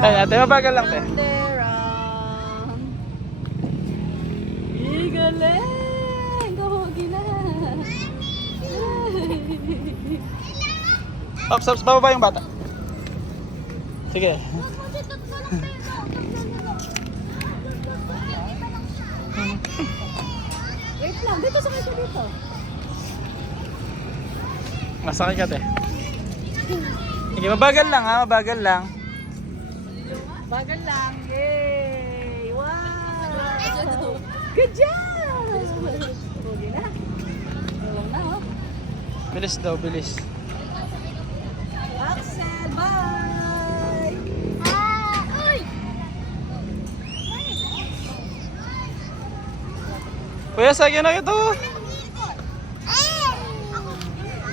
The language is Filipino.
Ay, ate, mabagal lang, te. Galing! Gahugi na! Ops, ops, bababa yung bata. Sige. Wait lang, dito sa kayo dito. Masakay ka, te. Sige, mabagal lang ha, mabagal lang. Bagal lang. Yay! Wow! Good job! Hugi na. Alam na, oh. Bilis daw, bilis. Axel, bye! Uy! Kuya, sagyan na ito.